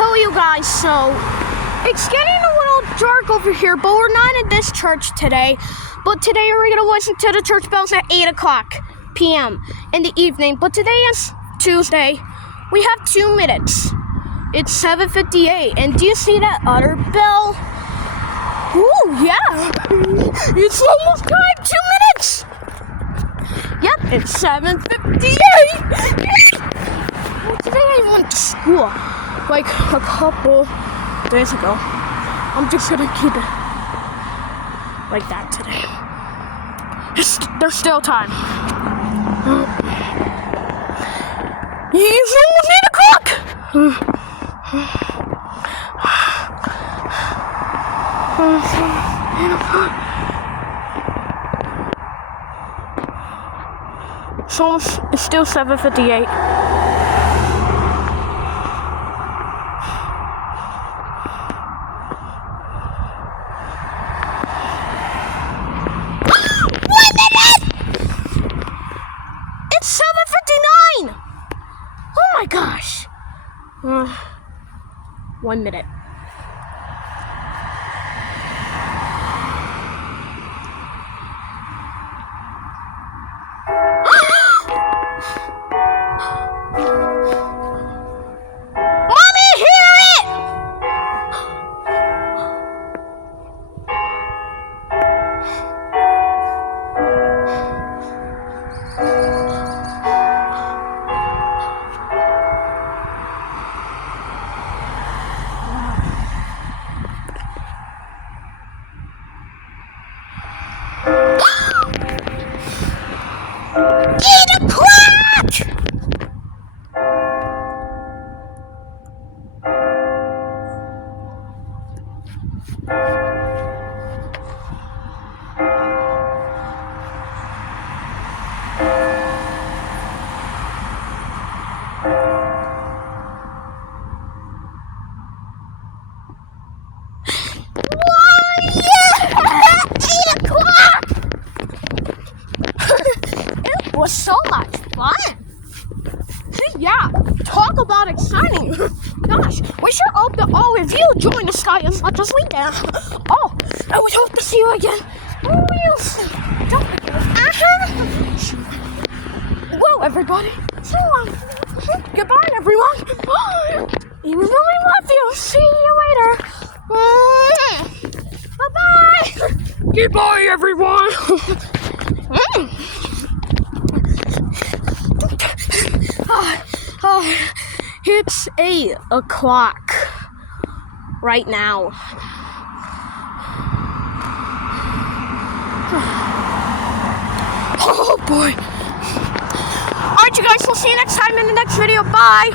Hello, you guys. So, it's getting a little dark over here, but we're not in this church today. But today we're going to listen to the church bells at 8 o'clock p.m. in the evening. But today is Tuesday. We have 2 minutes. It's 7:58. And do you see that other bell? Ooh, yeah. It's almost time. 2 minutes. Yep, it's 7:58. Well, today I went to school like a couple days ago. I'm just gonna keep it like that today. There's still time. It's almost 8 o'clock. It's still 7:58. It's 7:59. Oh my gosh. 1 minute. It was so much fun. Yeah, talk about exciting. Gosh, we sure hope that all of you join the sky as much as we can. Oh, and we hope to see you again real soon. Don't forget. Well, everybody, so goodbye, everyone. Even though we love you, see you later. Bye-bye. Goodbye, everyone. It's 8 o'clock right now. Oh boy. Alright, you guys, we'll see you next time in the next video. Bye.